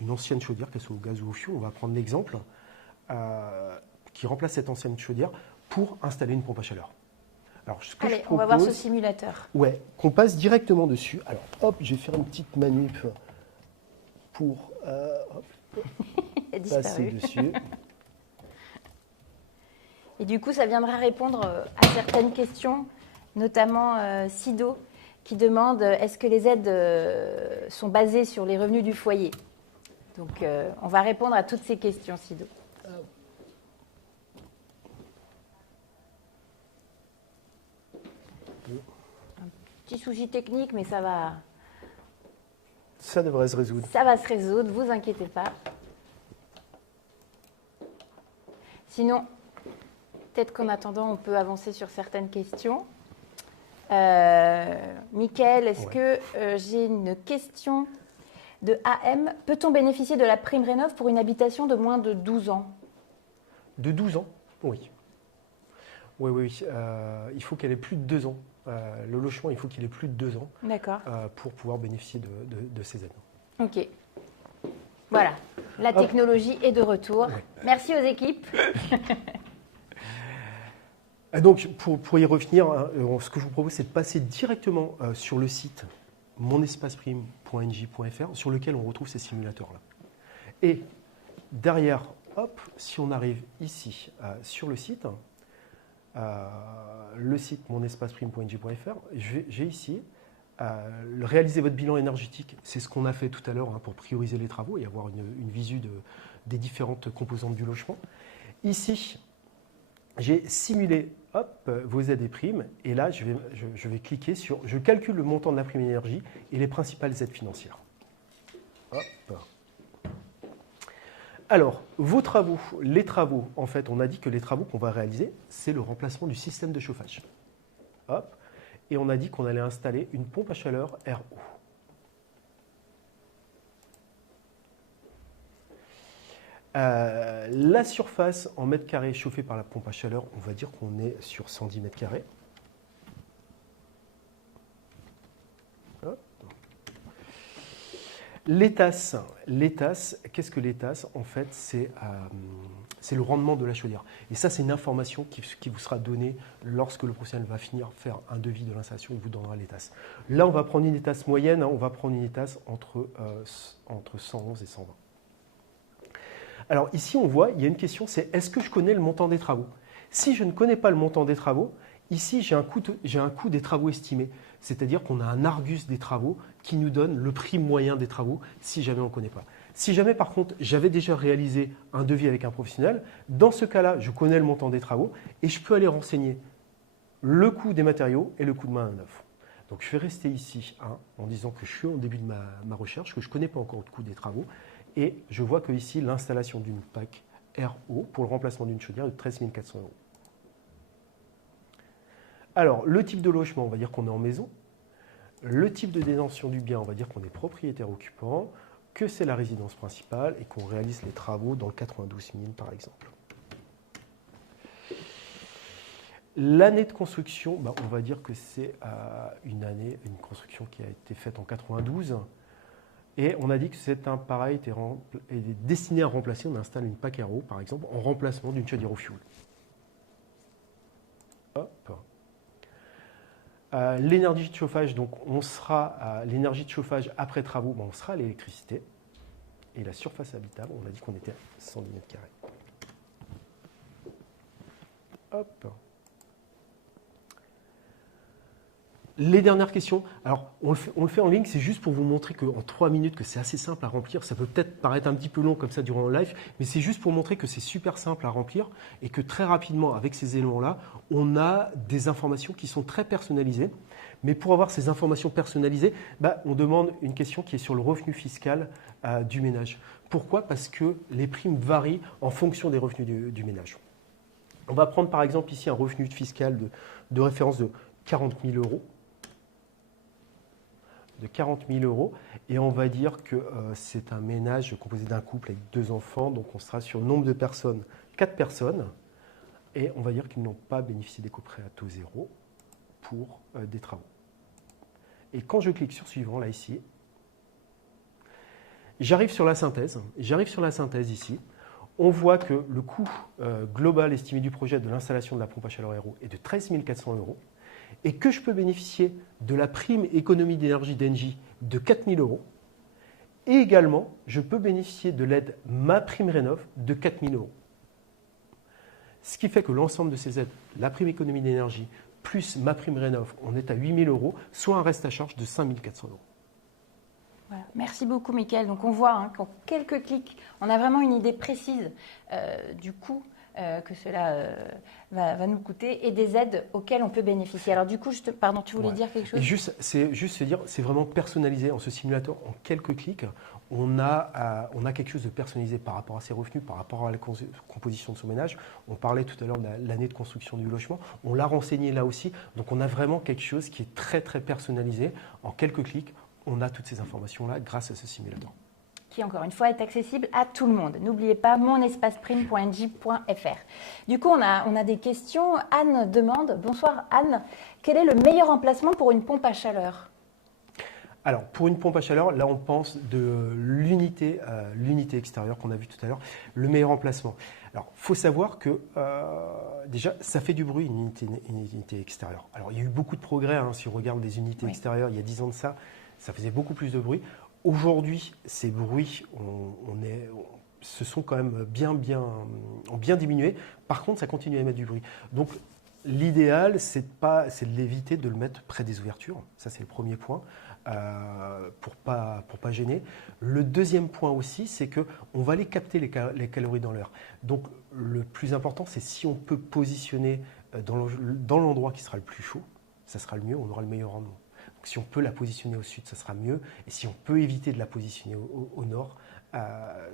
une ancienne chaudière, qu'elle soit au gaz ou au fioul. On va prendre l'exemple. qui remplace cette ancienne chaudière pour installer une pompe à chaleur. Alors, ce que Allez, je on va voir ce propose, simulateur. ouais, qu'on passe directement dessus. Alors, hop, je vais faire une petite manip pour Elle est passer disparue. dessus. Et du coup, ça viendra répondre à certaines questions, notamment Sido, qui demande est-ce que les aides sont basées sur les revenus du foyer. Donc, on va répondre à toutes ces questions, Sido. Un petit souci technique, mais ça va Ça devrait se résoudre. se résoudre, vous inquiétez pas. Sinon, peut-être qu'en attendant, on peut avancer sur certaines questions. Mickaël, est-ce que j'ai une question de AM? Peut-on bénéficier de la prime Rénov' pour une habitation de moins de 12 ans? De 12 ans? Oui. Oui. Il faut qu'elle ait plus de 2 ans. Le logement, il faut qu'il ait plus de 2 ans D'accord. pour pouvoir bénéficier de ces aides. Ok. Voilà. La technologie est de retour. Ouais. Merci aux équipes. Donc, pour y revenir, ce que je vous propose, c'est de passer directement sur le site monespaceprime.nj.fr, sur lequel on retrouve ces simulateurs-là. Et derrière, hop, si on arrive ici sur le site monespaceprime.nj.fr, j'ai ici réaliser votre bilan énergétique. C'est ce qu'on a fait tout à l'heure pour prioriser les travaux et avoir une visu des différentes composantes du logement. Ici, j'ai simulé vos aides et primes, et là, je vais cliquer sur « Je calcule le montant de la prime énergie et les principales aides financières ». Alors, vos travaux, les travaux, en fait, on a dit que les travaux qu'on va réaliser, c'est le remplacement du système de chauffage. Hop, et on a dit qu'on allait installer une pompe à chaleur RO. La surface en mètres carrés chauffée par la pompe à chaleur, on va dire qu'on est sur 110 mètres carrés. Les tasses, qu'est-ce que les tasses? En fait, c'est le rendement de la chaudière. Et ça, c'est une information qui vous sera donnée lorsque le professionnel va finir faire un devis de l'installation, il vous donnera les tasses. Là, on va prendre une tasse moyenne, on va prendre une tasse entre 111 et 120. Alors ici, on voit, il y a une question, c'est est-ce que je connais le montant des travaux? Si je ne connais pas le montant des travaux, ici, j'ai un coût des travaux estimé. C'est-à-dire qu'on a un Argus des travaux qui nous donne le prix moyen des travaux si jamais on ne connaît pas. Si jamais, par contre, j'avais déjà réalisé un devis avec un professionnel, dans ce cas-là, je connais le montant des travaux et je peux aller renseigner le coût des matériaux et le coût de main-d'œuvre. Donc, je vais rester ici en disant que je suis au début de ma recherche, que je ne connais pas encore le coût des travaux. Et je vois que ici, l'installation d'une PAC RO pour le remplacement d'une chaudière est de 13 400 €. Alors, le type de logement, on va dire qu'on est en maison. Le type de détention du bien, on va dire qu'on est propriétaire occupant, que c'est la résidence principale et qu'on réalise les travaux dans le 92 000 par exemple. L'année de construction, on va dire que c'est une construction qui a été faite en 92. Et on a dit que cet appareil est destiné à remplacer, on installe une PAC RO par exemple, en remplacement d'une chaudière au fioul. Hop. L'énergie de chauffage, donc on sera à l'énergie de chauffage après travaux, on sera à l'électricité. Et la surface habitable, on a dit qu'on était à 110 mètres carrés. Hop. Les dernières questions, alors on le fait en ligne, c'est juste pour vous montrer qu'en 3 minutes, que c'est assez simple à remplir. Ça peut peut-être paraître un petit peu long comme ça durant le live, mais c'est juste pour montrer que c'est super simple à remplir et que très rapidement, avec ces éléments-là, on a des informations qui sont très personnalisées. Mais pour avoir ces informations personnalisées, on demande une question qui est sur le revenu fiscal du ménage. Pourquoi? Parce que les primes varient en fonction des revenus du ménage. On va prendre par exemple ici un revenu fiscal de référence de 40 000 €. De 40 000 €, et on va dire que c'est un ménage composé d'un couple avec 2 enfants, donc on sera sur le nombre de personnes, 4 personnes, et on va dire qu'ils n'ont pas bénéficié d'éco-prêt à taux zéro pour des travaux. Et quand je clique sur suivant, là ici, j'arrive sur la synthèse ici, on voit que le coût global estimé du projet de l'installation de la pompe à chaleur Aéro est de 13 400 € et que je peux bénéficier de la prime économie d'énergie d'Engie de 4 000 €. Et également, je peux bénéficier de l'aide MaPrimeRénov' de 4 000 €. Ce qui fait que l'ensemble de ces aides, la prime économie d'énergie plus MaPrimeRénov', on est à 8 000 €, soit un reste à charge de 5 400 €. Voilà. Merci beaucoup, Mickaël. Donc, on voit qu'en quelques clics, on a vraiment une idée précise du coût que cela va nous coûter et des aides auxquelles on peut bénéficier. Alors, du coup, pardon, tu voulais dire quelque chose? C'est juste se dire, c'est vraiment personnalisé. En ce simulateur, en quelques clics, on a quelque chose de personnalisé par rapport à ses revenus, par rapport à la composition de son ménage. On parlait tout à l'heure de l'année de construction du logement. On l'a renseigné là aussi. Donc, on a vraiment quelque chose qui est très, très personnalisé. En quelques clics, on a toutes ces informations-là grâce à ce simulateur. Qui, encore une fois, est accessible à tout le monde. N'oubliez pas monespaceprime.engie.fr. Du coup, on a des questions. Anne demande, bonsoir Anne, quel est le meilleur emplacement pour une pompe à chaleur? Alors, pour une pompe à chaleur, là, on pense de l'unité extérieure qu'on a vue tout à l'heure, le meilleur emplacement. Alors, il faut savoir que, déjà, ça fait du bruit, une unité extérieure. Alors, il y a eu beaucoup de progrès, si on regarde des unités extérieures, il y a 10 ans de ça faisait beaucoup plus de bruit. Aujourd'hui, ces bruits se sont quand même ont bien diminué. Par contre, ça continue à émettre du bruit. Donc, l'idéal, c'est de l'éviter de le mettre près des ouvertures. Ça, c'est le premier point, pour pas gêner. Le deuxième point aussi, c'est qu'on va aller capter les calories dans l'air. Donc, le plus important, c'est si on peut positionner dans l'endroit qui sera le plus chaud, ça sera le mieux, on aura le meilleur rendement. Donc, si on peut la positionner au sud, ça sera mieux. Et si on peut éviter de la positionner au nord,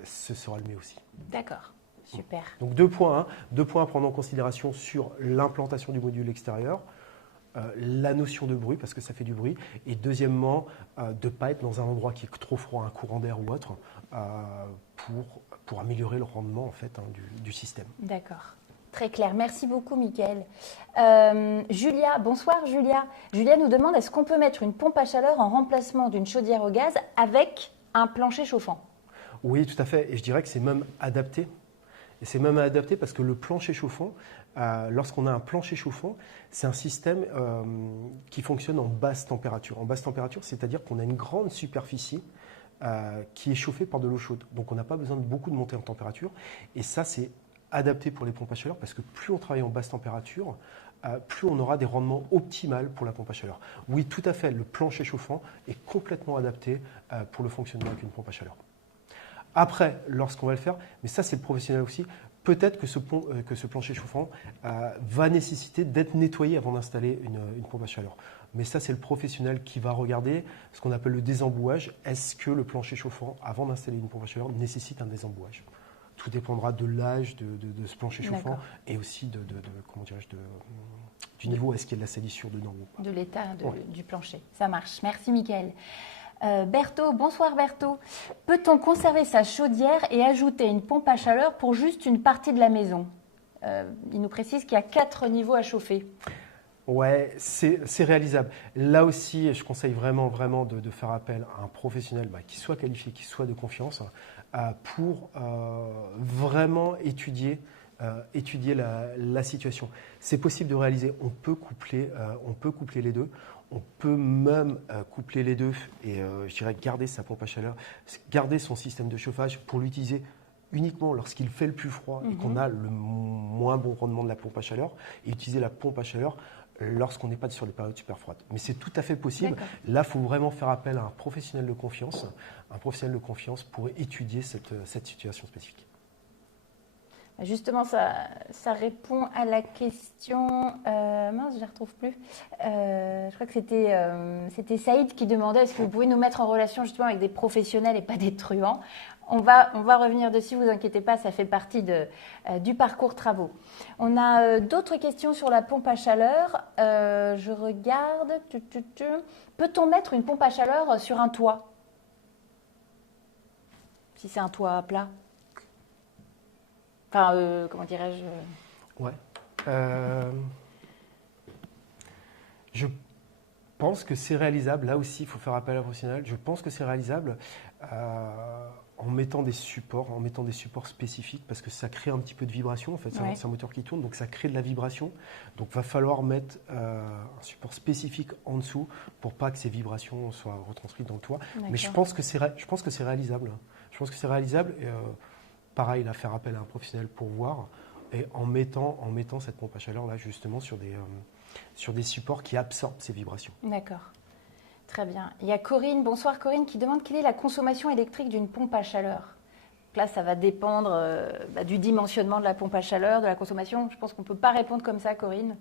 ce sera le mieux aussi. D'accord, super. Donc 2 points à prendre en considération sur l'implantation du module extérieur, la notion de bruit, parce que ça fait du bruit. Et deuxièmement, de ne pas être dans un endroit qui est trop froid, un courant d'air ou autre, pour améliorer le rendement en fait, du système. D'accord. Très clair. Merci beaucoup, Mickaël. Julia, bonsoir Julia. Julia nous demande, est-ce qu'on peut mettre une pompe à chaleur en remplacement d'une chaudière au gaz avec un plancher chauffant? Oui, tout à fait. Et je dirais que c'est même adapté. Et c'est même adapté parce que le plancher chauffant, lorsqu'on a un plancher chauffant, c'est un système qui fonctionne en basse température. En basse température, c'est-à-dire qu'on a une grande superficie qui est chauffée par de l'eau chaude. Donc on n'a pas besoin de beaucoup de montée en température. Et ça, c'est adapté pour les pompes à chaleur parce que plus on travaille en basse température, plus on aura des rendements optimaux pour la pompe à chaleur. Oui, tout à fait, le plancher chauffant est complètement adapté pour le fonctionnement avec une pompe à chaleur. Après, lorsqu'on va le faire, mais ça c'est le professionnel aussi, peut-être que ce plancher chauffant va nécessiter d'être nettoyé avant d'installer une pompe à chaleur. Mais ça c'est le professionnel qui va regarder ce qu'on appelle le désembouage. Est-ce que le plancher chauffant, avant d'installer une pompe à chaleur, nécessite un désembouage? Tout dépendra de l'âge de ce plancher chauffant et aussi du niveau, est-ce qu'il y a de la salissure dedans ou pas. De l'état du plancher. Ça marche. Merci, Mickaël. Berthaud, bonsoir Berthaud. Peut-on conserver sa chaudière et ajouter une pompe à chaleur pour juste une partie de la maison? Il nous précise qu'il y a 4 niveaux à chauffer. Ouais, c'est réalisable. Là aussi, je conseille vraiment de faire appel à un professionnel qui soit qualifié, qui soit de confiance, pour vraiment étudier la situation. C'est possible de réaliser. On peut coupler les deux. On peut même coupler les deux et je dirais garder sa pompe à chaleur, garder son système de chauffage pour l'utiliser uniquement lorsqu'il fait le plus froid et qu'on a le moins bon rendement de la pompe à chaleur, et utiliser la pompe à chaleur lorsqu'on n'est pas sur des périodes super froides. Mais c'est tout à fait possible. Là, il faut vraiment faire appel à un professionnel de confiance pour étudier cette situation spécifique. Justement, ça répond à la question. Mince, je ne la retrouve plus. Je crois que c'était Saïd qui demandait est-ce que vous pouvez nous mettre en relation justement avec des professionnels et pas des truands. On va revenir dessus, vous inquiétez pas, ça fait partie du parcours travaux. On a d'autres questions sur la pompe à chaleur. Je regarde. Peut-on mettre une pompe à chaleur sur un toit? Si c'est un toit plat? Enfin, comment dirais-je? Ouais. Je pense que c'est réalisable. Là aussi, il faut faire appel à un professionnel. Je pense que c'est réalisable. en mettant des supports spécifiques, parce que ça crée un petit peu de vibration. En fait, c'est un moteur qui tourne, donc ça crée de la vibration. Donc, va falloir mettre un support spécifique en dessous pour pas que ces vibrations soient retranscrites dans le toit. Mais je pense que c'est réalisable. Je pense que c'est réalisable. Et, pareil, là, faire appel à un professionnel pour voir, et en mettant cette pompe à chaleur là justement sur des supports qui absorbent ces vibrations. D'accord. Très bien. Il y a Corinne, bonsoir Corinne, qui demande quelle est la consommation électrique d'une pompe à chaleur. Donc là, ça va dépendre du dimensionnement de la pompe à chaleur, de la consommation. Je pense qu'on ne peut pas répondre comme ça, Corinne.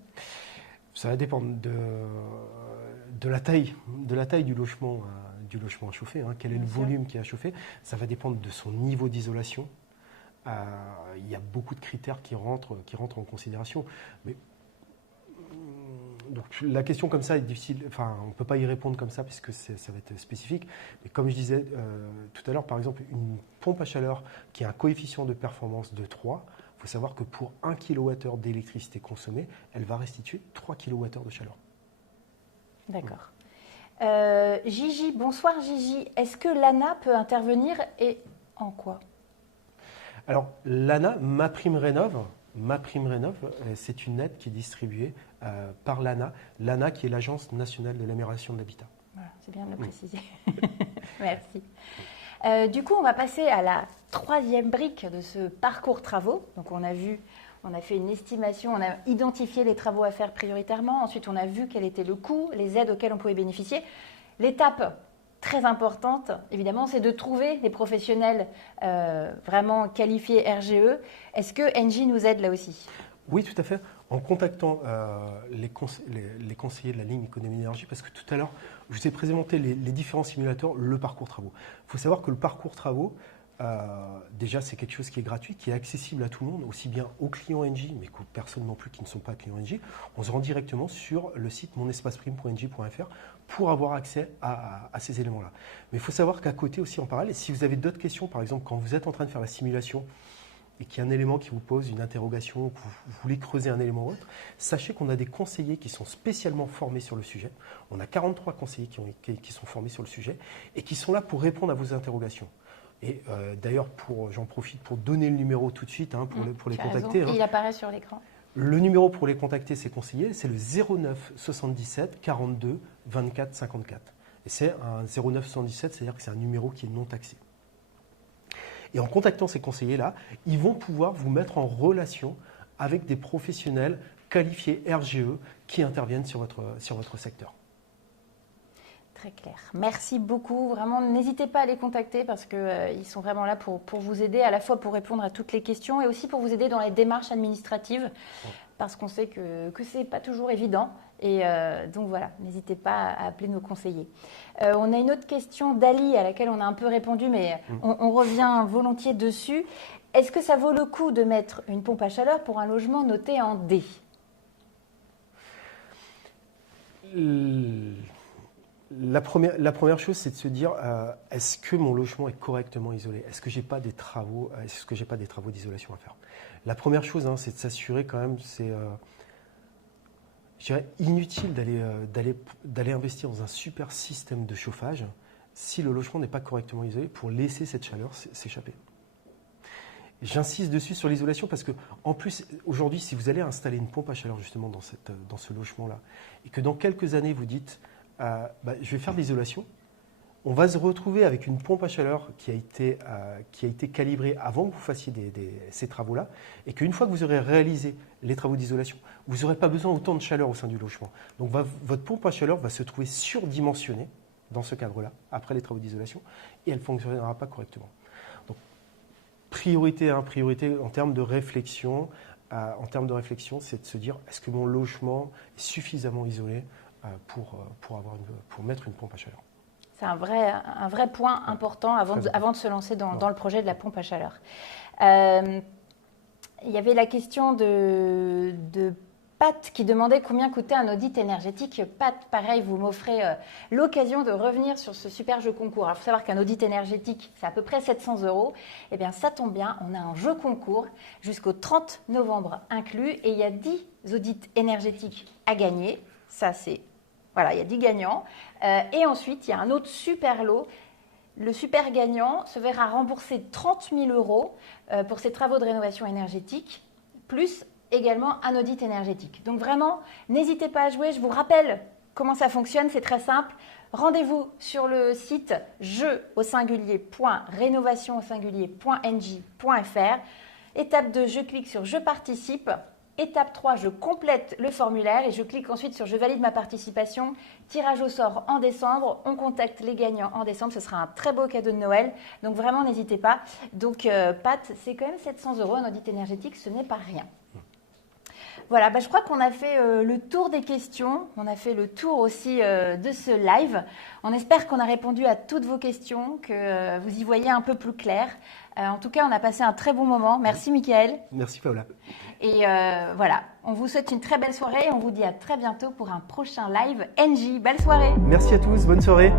Ça va dépendre de la taille du logement à chauffer. Quel est le volume qui est à chauffer. Ça va dépendre de son niveau d'isolation. Il y a beaucoup de critères qui rentrent en considération. Mais donc, la question comme ça est difficile, on ne peut pas y répondre comme ça puisque ça va être spécifique. Mais comme je disais tout à l'heure, par exemple, une pompe à chaleur qui a un coefficient de performance de 3, il faut savoir que pour 1 kWh d'électricité consommée, elle va restituer 3 kWh de chaleur. D'accord. Gigi, bonsoir Gigi. Est-ce que l'ANA peut intervenir et en quoi ? Alors, l'ANA, MaPrimeRénov', c'est une aide qui est distribuée par l'ANA. L'ANA qui est l'Agence nationale de l'amélioration de l'habitat. Voilà, c'est bien de le préciser. Merci. Du coup, on va passer à la troisième brique de ce parcours travaux. Donc, on a fait une estimation, on a identifié les travaux à faire prioritairement. Ensuite, on a vu quel était le coût, les aides auxquelles on pouvait bénéficier. L'étape très importante, évidemment, c'est de trouver des professionnels vraiment qualifiés RGE. Est-ce que Engie nous aide là aussi ? Oui, tout à fait. En contactant les conseillers de la ligne économie d'énergie, parce que tout à l'heure, je vous ai présenté les différents simulateurs, le parcours travaux. Il faut savoir que le parcours travaux, déjà, c'est quelque chose qui est gratuit, qui est accessible à tout le monde, aussi bien aux clients Engie, mais qu'aux personnes non plus qui ne sont pas clients Engie. On se rend directement sur le site monespaceprime.engie.fr pour avoir accès à ces éléments-là. Mais il faut savoir qu'à côté aussi, en parallèle, si vous avez d'autres questions, par exemple, quand vous êtes en train de faire la simulation et qu'il y a un élément qui vous pose une interrogation, que vous voulez creuser un élément ou autre, sachez qu'on a des conseillers qui sont spécialement formés sur le sujet. On a 43 conseillers qui sont formés sur le sujet et qui sont là pour répondre à vos interrogations. Et d'ailleurs, j'en profite pour donner le numéro tout de suite pour les contacter. Il apparaît sur l'écran. Le numéro pour les contacter, ces conseillers, c'est le 09 77 42 24 54. Et c'est un 09 77, c'est-à-dire que c'est un numéro qui est non taxé. Et en contactant ces conseillers-là, ils vont pouvoir vous mettre en relation avec des professionnels qualifiés RGE qui interviennent sur votre secteur. Très clair. Merci beaucoup. Vraiment, n'hésitez pas à les contacter parce qu'ils sont vraiment là pour vous aider, à la fois pour répondre à toutes les questions et aussi pour vous aider dans les démarches administratives parce qu'on sait que ce n'est pas toujours évident. Et donc voilà, n'hésitez pas à appeler nos conseillers. On a une autre question d'Ali à laquelle on a un peu répondu, mais on revient volontiers dessus. Est-ce que ça vaut le coup de mettre une pompe à chaleur pour un logement noté en D ? La première chose, c'est de se dire est-ce que mon logement est correctement isolé ? Est-ce que j'ai pas des travaux d'isolation à faire ? La première chose, c'est de s'assurer quand même, je dirais inutile d'aller investir dans un super système de chauffage si le logement n'est pas correctement isolé pour laisser cette chaleur s'échapper. J'insiste dessus sur l'isolation parce que, en plus, aujourd'hui, si vous allez installer une pompe à chaleur justement dans ce logement-là et que dans quelques années vous dites je vais faire de l'isolation, on va se retrouver avec une pompe à chaleur qui a été calibrée avant que vous fassiez ces travaux-là et qu'une fois que vous aurez réalisé les travaux d'isolation, vous n'aurez pas besoin autant de chaleur au sein du logement. Donc votre pompe à chaleur va se trouver surdimensionnée dans ce cadre-là, après les travaux d'isolation, et elle ne fonctionnera pas correctement. Donc priorité en termes de réflexion, c'est de se dire est-ce que mon logement est suffisamment isolé pour mettre une pompe à chaleur. C'est un vrai point important avant de se lancer dans le projet de la pompe à chaleur. Il y avait la question de Pat qui demandait combien coûtait un audit énergétique. Pat, pareil, vous m'offrez l'occasion de revenir sur ce super jeu concours. Alors, il faut savoir qu'un audit énergétique, c'est à peu près 700 €. Eh bien, ça tombe bien, on a un jeu concours jusqu'au 30 novembre inclus et il y a 10 audits énergétiques à gagner. Ça, c'est... Voilà, il y a 10 gagnants. Et ensuite, il y a un autre super lot le super gagnant se verra rembourser 30 000 € pour ses travaux de rénovation énergétique, plus également un audit énergétique. Donc vraiment, n'hésitez pas à jouer. Je vous rappelle comment ça fonctionne, c'est très simple. Rendez-vous sur le site jeu@rénovation.ng.fr. Étape 2, je clique sur « Je participe ». Étape 3, je complète le formulaire et je clique ensuite sur « Je valide ma participation ». Tirage au sort en décembre. On contacte les gagnants en décembre. Ce sera un très beau cadeau de Noël. Donc vraiment, n'hésitez pas. Donc Pat, c'est quand même 700 € un audit énergétique. Ce n'est pas rien. Voilà, je crois qu'on a fait le tour des questions, on a fait le tour aussi de ce live. On espère qu'on a répondu à toutes vos questions, que vous y voyez un peu plus clair. En tout cas, on a passé un très bon moment. Merci Mickaël. Merci Paola. Et voilà, on vous souhaite une très belle soirée et on vous dit à très bientôt pour un prochain live NJ. Belle soirée. Merci à tous, bonne soirée.